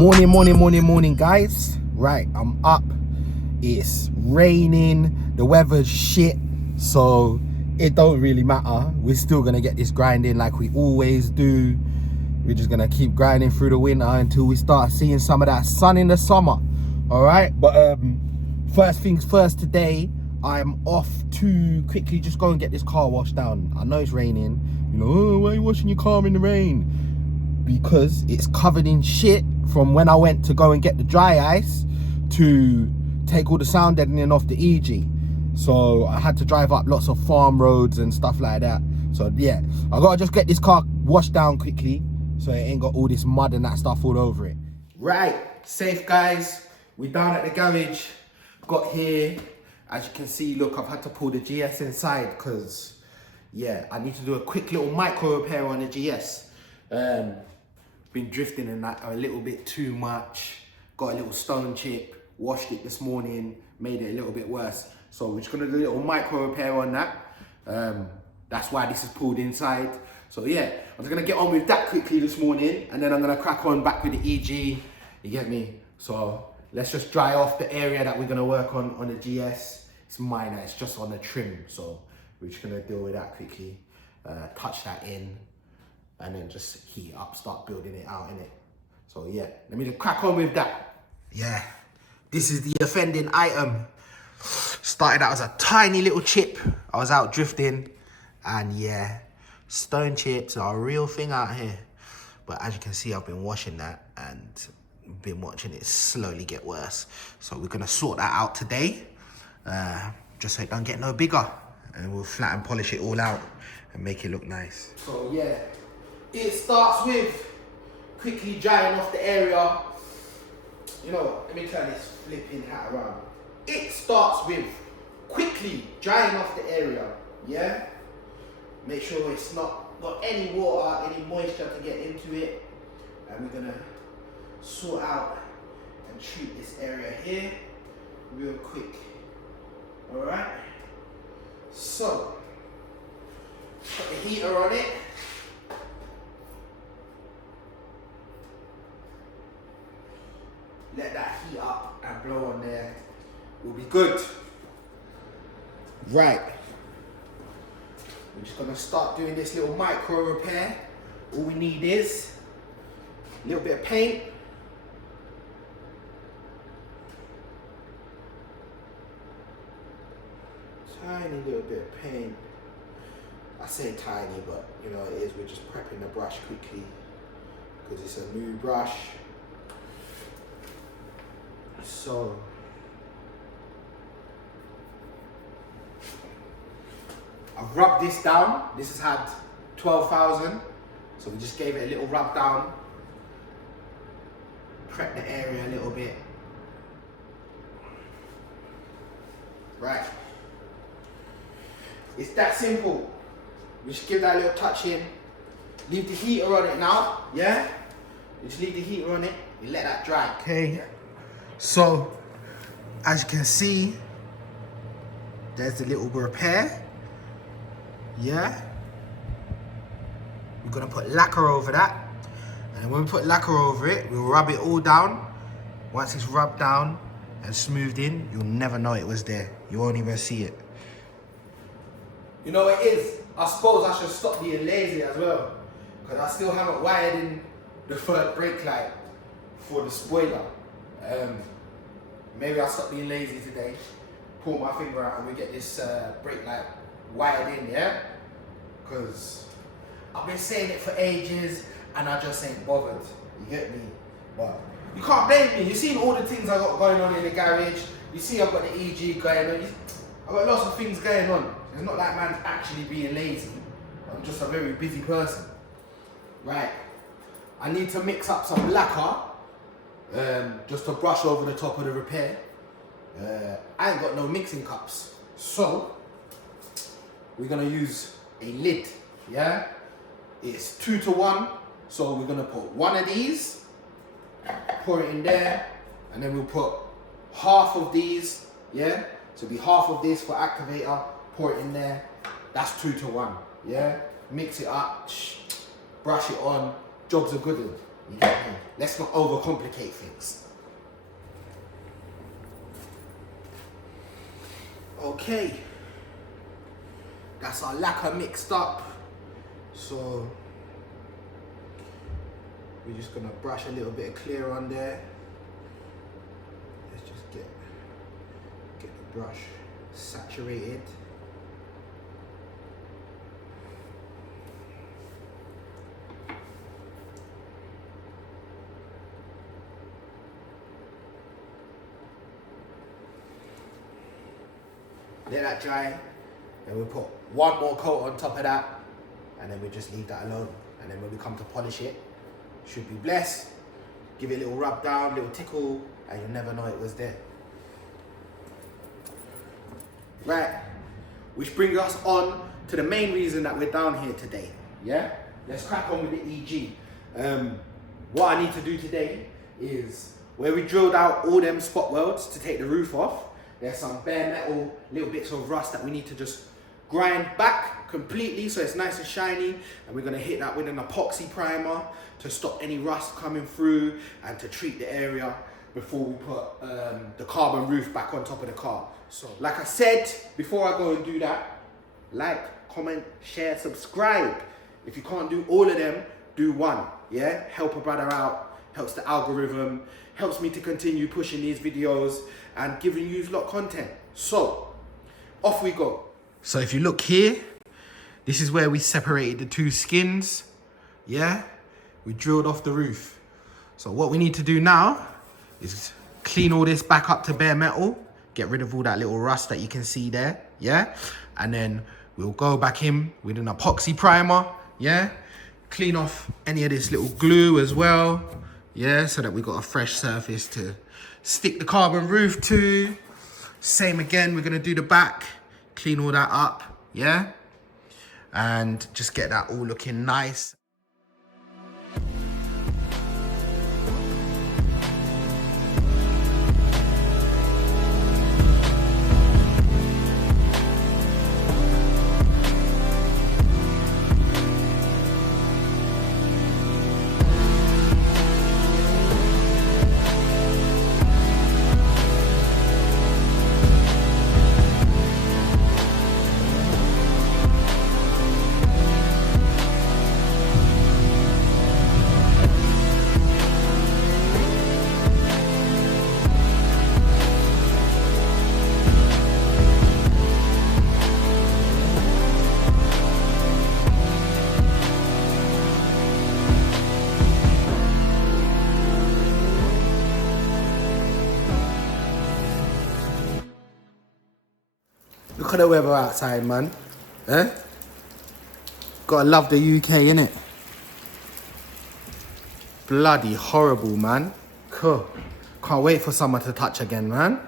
Morning, guys. Right, I'm up. It's raining, the weather's shit, so it don't really matter. We're still gonna get this grinding like we always do. We're just gonna keep grinding through the winter until we start seeing some of that sun in the summer. All right, but first things first, today I'm off to quickly just go and get this car washed down. I know it's raining, you know. Oh, why are you washing your car in the rain? Because it's covered in shit from when I went to go and get the dry ice to take all the sound deadening off the EG. So I had to drive up lots of farm roads and stuff like that. So yeah, I gotta just get this car washed down quickly so it ain't got all this mud and that stuff all over it. Right, safe guys, we're down at the garage. Got here, as you can see, look, I've had to pull the GS inside because yeah, I need to do a quick little micro repair on the GS. Been drifting in that a little bit too much. Got a little stone chip, washed it this morning, made it a little bit worse. So we're just gonna do a little micro repair on that. That's why this is pulled inside. So yeah, I'm just gonna get on with that quickly this morning, and then I'm gonna crack on back with the EG, you get me? So let's just dry off the area that we're gonna work on the GS. It's minor, it's just on the trim. So we're just gonna deal with that quickly, touch that in, and then just heat up, start building it out in it. So yeah, let me just crack on with that. Yeah, this is the offending item. Started out as a tiny little chip. I was out drifting, and yeah, stone chips are a real thing out here. But as you can see, I've been washing that and been watching it slowly get worse. So we're gonna sort that out today, just so it don't get no bigger. And we'll flat and polish it all out and make it look nice. So yeah, it starts with quickly drying off the area. You know what, let me turn this flipping hat around. It starts with quickly drying off the area, yeah? Make sure it's not got any water, any moisture to get into it. And we're gonna sort out and treat this area here real quick, all right? So, put the heater on it. Let that heat up and blow on there. We'll be good. Right. We're just gonna start doing this little micro repair. All we need is a little bit of paint. Tiny little bit of paint. I say tiny, but you know it is. We're just prepping the brush quickly because it's a new brush. So I've rubbed this down. This has had 12,000. So we just gave it a little rub down. Prep the area a little bit. Right. It's that simple. We just give that a little touch in. Leave the heater on it now, yeah? You just leave the heater on it, you let that dry. Okay, so as you can see, there's the little repair, yeah? We're gonna put lacquer over that. And when we put lacquer over it, we'll rub it all down. Once it's rubbed down and smoothed in, you'll never know it was there. You won't even see it. You know what it is? I suppose I should stop being lazy as well, because I still haven't wired in the third brake light for the spoiler. Maybe I'll stop being lazy today, pull my finger out and we get this brake light wired in, yeah? Because I've been saying it for ages and I just ain't bothered, you get me? But you can't blame me. You've seen all the things I got going on in the garage. You see I've got the EG going on. I've got lots of things going on. It's not like man's actually being lazy. I'm just a very busy person. Right, I need to mix up some lacquer just to brush over the top of the repair. I ain't got no mixing cups. So, we're gonna use a lid, yeah? It's 2 to 1. So we're gonna put one of these, pour it in there, and then we'll put half of these, yeah? So it'll be half of this for activator, pour it in there. That's 2 to 1, yeah? Mix it up, brush it on, jobs are good, You get me? Let's not overcomplicate things. Okay. That's our lacquer mixed up. So we're just gonna brush a little bit of clear on there. Let's just get the brush saturated. Let that dry, then we'll put one more coat on top of that, and then we just leave that alone. And then when we come to polish it, should be blessed. Give it a little rub down, little tickle, and you'll never know it was there. Right, which brings us on to the main reason that we're down here today. Yeah, let's crack on with the EG. What I need to do today is where we drilled out all them spot welds to take the roof off. There's some bare metal, little bits of rust that we need to just grind back completely so it's nice and shiny. And we're gonna hit that with an epoxy primer to stop any rust coming through and to treat the area before we put the carbon roof back on top of the car. So like I said, before I go and do that, like, comment, share, subscribe. If you can't do all of them, do one, yeah? Help a brother out, helps the algorithm, helps me to continue pushing these videos and giving you lot content. So, off we go. So if you look here, this is where we separated the two skins, yeah? We drilled off the roof. So what we need to do now is clean all this back up to bare metal, get rid of all that little rust that you can see there, yeah? And then we'll go back in with an epoxy primer, yeah? Clean off any of this little glue as well, yeah? So that we got a fresh surface to stick the carbon roof to. Same again, we're gonna do the back, clean all that up, yeah? And just get that all looking nice. Look at the weather outside, man. Eh? Gotta love the UK, innit? Bloody horrible, man. Cool. Can't wait for summer to touch again, man.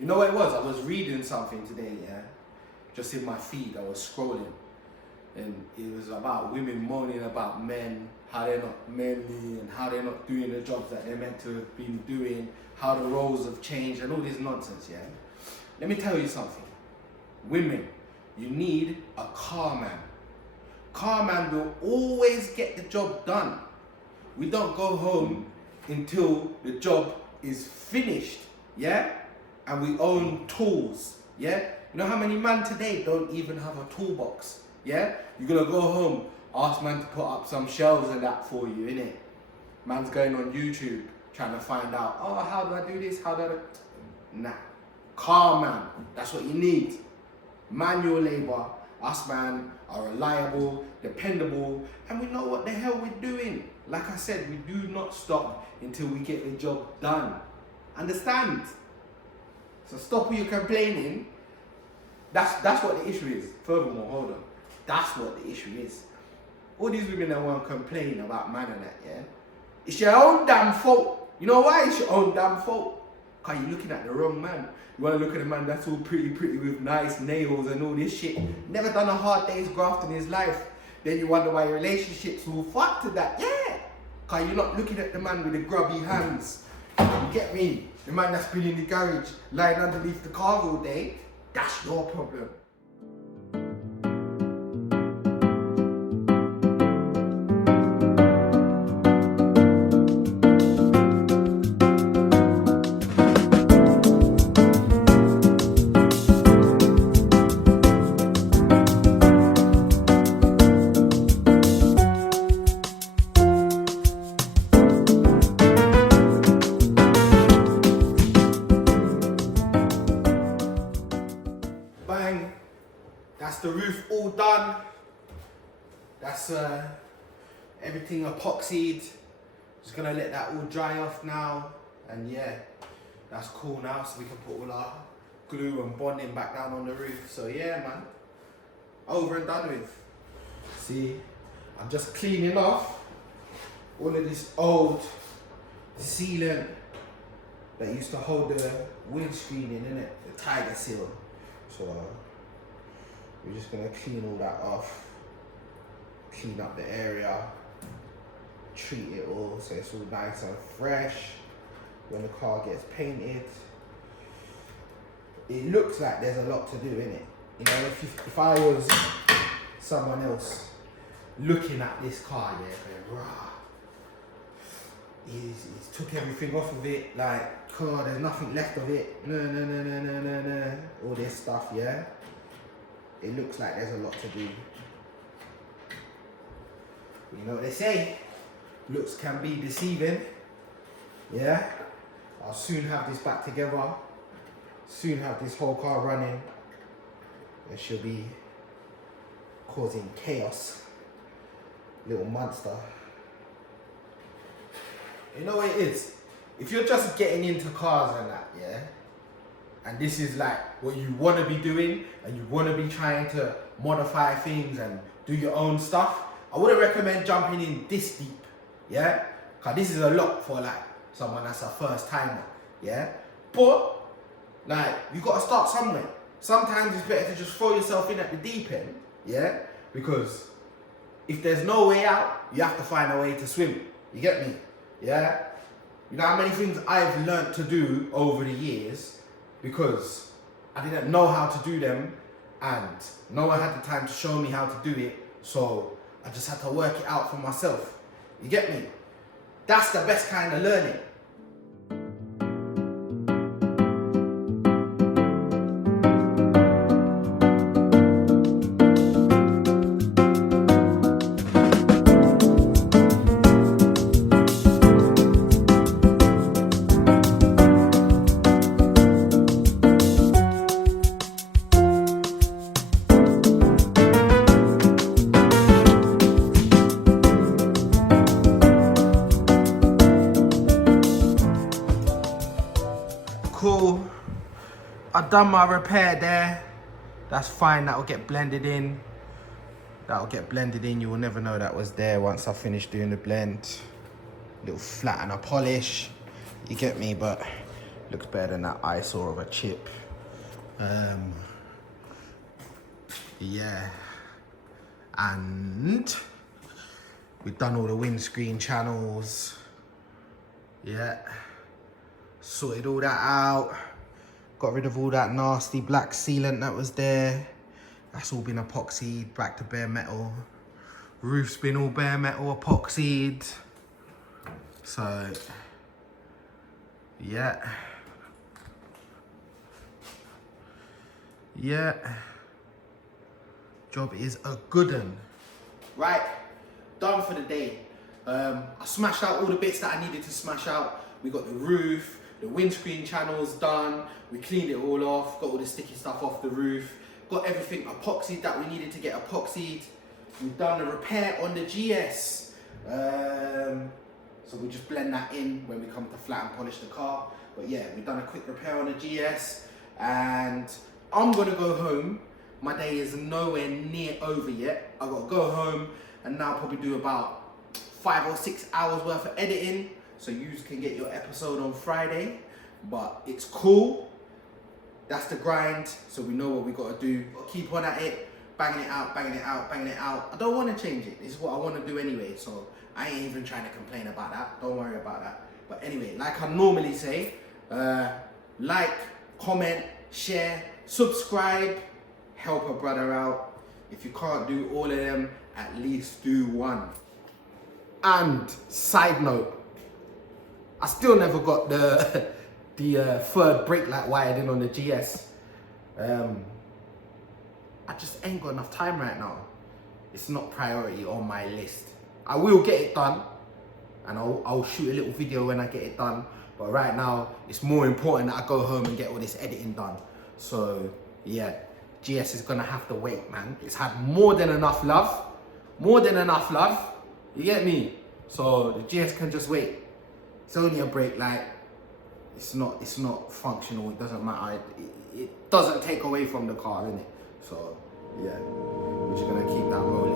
You know what it was? I was reading something today, yeah? Just in my feed, I was scrolling. and it was about women moaning about men, how they're not manly and how they're not doing the jobs that they're meant to have been doing, how the roles have changed and all this nonsense, yeah? Let me tell you something. Women, you need a car man. Car man will always get the job done. We don't go home until the job is finished, yeah? And we own tools, yeah? You know how many men today don't even have a toolbox, yeah? You're gonna go home, ask man to put up some shelves and that for you, innit? Man's going on YouTube, trying to find out, oh, how do I do this, how do I... Nah. Car man, that's what you need. Manual labor, us man are reliable, dependable, and we know what the hell we're doing. Like I said, we do not stop until we get the job done. Understand? So stop all your complaining. That's what the issue is. Furthermore, hold on. That's what the issue is. All these women that want to complain about man and that, yeah? It's your own damn fault. You know why it's your own damn fault? Because you're looking at the wrong man. You want to look at a man that's all pretty with nice nails and all this shit. Never done a hard day's graft in his life. Then you wonder why your relationship's all fucked to that. Yeah. Because you're not looking at the man with the grubby hands. You get me? The man that's been in the garage, lying underneath the car all day. That's your problem. Bang, that's the roof all done. That's everything epoxied. Just gonna let that all dry off now, and yeah, that's cool now, so we can put all our glue and bonding back down on the roof. So yeah, man, over and done with. See, I'm just cleaning off all of this old sealant that used to hold the windscreen in, innit? The tiger seal. So we're just gonna clean all that off, clean up the area, treat it all so it's all nice and fresh when the car gets painted. It looks like there's a lot to do in it. You know, if I was someone else looking at this car, yeah, rah, he's took everything off of it, like, oh, there's nothing left of it, no, all this stuff, yeah? It looks like there's a lot to do. You know what they say, looks can be deceiving, yeah? I'll soon have this back together, soon have this whole car running, and she'll be causing chaos, little monster. You know what it is? If you're just getting into cars and that, yeah, and this is like what you want to be doing, and you want to be trying to modify things and do your own stuff, I wouldn't recommend jumping in this deep, yeah? Because this is a lot for like someone that's a first timer, yeah? But, like, you got to start somewhere. Sometimes it's better to just throw yourself in at the deep end, yeah? Because if there's no way out, you have to find a way to swim. You get me? Yeah? You know how many things I've learned to do over the years because I didn't know how to do them and no one had the time to show me how to do it, so I just had to work it out for myself. You get me? That's the best kind of learning. Cool, I've done my repair there. That's fine, that'll get blended in. You will never know that was there once I finish doing the blend. Little flat and a polish, you get me, but looks better than that eyesore of a chip. Yeah, And we've done all the windscreen channels. Yeah. Sorted all that out. Got rid of all that nasty black sealant that was there. That's all been epoxied, back to bare metal. Roof's been all bare metal epoxied. So, yeah. Yeah. Job is a good one. Right, done for the day. I smashed out all the bits that I needed to smash out. We got the roof, the windscreen channels done. We cleaned it all off, got all the sticky stuff off the roof. Got everything epoxied that we needed to get epoxied. We've done the repair on the GS. So we just blend that in when we come to flat and polish the car. But yeah, we've done a quick repair on the GS. And I'm gonna go home. My day is nowhere near over yet. I gotta go home and now probably do about 5 or 6 hours worth of editing. So you can get your episode on Friday. But it's cool. That's the grind. So we know what we gotta do. Gotta keep on at it. Banging it out, banging it out, banging it out. I don't want to change it. This is what I want to do anyway. So I ain't even trying to complain about that. Don't worry about that. But anyway, like I normally say, like, comment, share, subscribe, help a brother out. If you can't do all of them, at least do one. And side note, I still never got the third brake light wired in on the GS. I just ain't got enough time right now. It's not priority on my list. I will get it done, and I'll shoot a little video when I get it done. But right now, it's more important that I go home and get all this editing done. So yeah, GS is gonna have to wait, man. It's had more than enough love. More than enough love. You get me? So the GS can just wait. It's only a brake light. It's not functional. It doesn't matter. It doesn't take away from the car, innit? So yeah, we're just gonna keep that rolling.